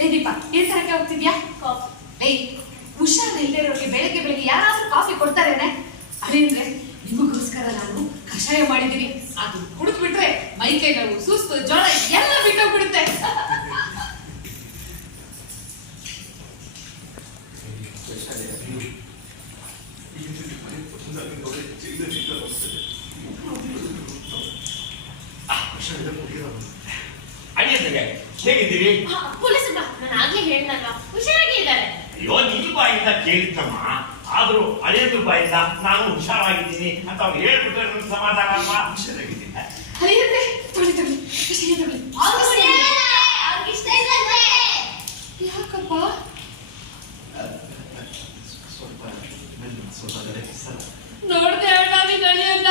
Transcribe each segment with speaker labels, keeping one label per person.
Speaker 1: ಏ ದೀಪ ಏನ್ ತರಕ್ಕೆ ಹೋಗ್ತಿದ್ಯಾ? ಏಯ್ ಹುಷಾರಿಲ್ಲದೆ ಇರೋರಿಗೆ ಬೆಳಗ್ಗೆ ಬೆಳಗ್ಗೆ ಯಾರಾದ್ರೂ ಕಾಫಿ ಕೊಡ್ತಾರೇನೆ? ಅದೇಂದ್ರೆ ನಿಮಗೋಸ್ಕರ ನಾನು ಕಷಾಯ ಮಾಡಿದ್ದೀನಿ. ಅದು ಕುಡಿದು ಬಿಟ್ರೆ ಮೈ ಕೈ ನೋವು ಸುಸ್ತು ಜ್ವರ ಎಲ್ಲ ಬಿಟ್ಟೋಗ್ಬಿಡುತ್ತೆ.
Speaker 2: ಅಡಿಯಂದ್ರೆ ಹೇಗಿದ್ದೀರಿ
Speaker 3: ಪೊಲೀಸ್ ನಾನು ಆಗ್ಲೇ ಹೇಳ್ದಲ್ವಾ ಹುಷಾರಾಗಿ ಇದ್ದಾರೆ
Speaker 2: ಅಯ್ಯೋ ನಿನ್ನ ಬಾಯಿಂದ ಕೇಳಿದ್ದಮ್ಮ ಆದ್ರೂ ಅಳಿಯದ್ರ ಬಾಯಿಂದ ನಾನು ಹುಷಾರಾಗಿದ್ದೀನಿ ಅಂತ ಅವ್ರು ಹೇಳ್ಬಿಟ್ರೆ ನನ್ಗೆ ಸಮಾಧಾನ ಅಲ್ವಾ ಹುಷಾರಾಗಿದ್ದೀನಿ
Speaker 1: ತೊಳಿ ತೊಳಿ ತೊಳಿ ಯಾಕಪ್ಪ
Speaker 4: ಸ್ವಲ್ಪ ಸ್ವಲ್ಪ
Speaker 1: ನೋಡ್ದೆ ಅಣ್ಣ ನೀನ್ ಅಳಿಯನ್ನ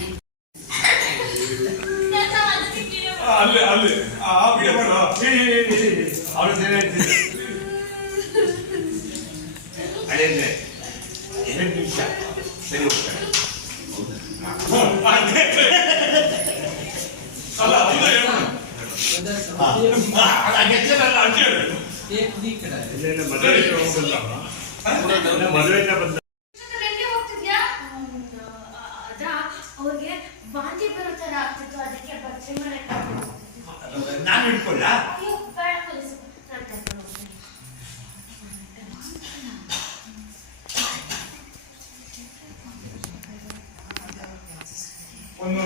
Speaker 5: ಆ ವಿಡಿಯೋ ಮಾಡು
Speaker 2: ಎರಡು ನಿಮಿಷ
Speaker 6: ಅದು ಮದುವೆ
Speaker 3: ಅವ್ರಿಗೆ ವಾಂತಿ ಬರೋ ತರ ಆಗ್ತಿತ್ತು ಅದಕ್ಕೆ ಮಾಡಕ್ಕೆ
Speaker 2: ನಾನು ಹಿಡ್ಕೊಳ್ಳ
Speaker 5: ಒಂದು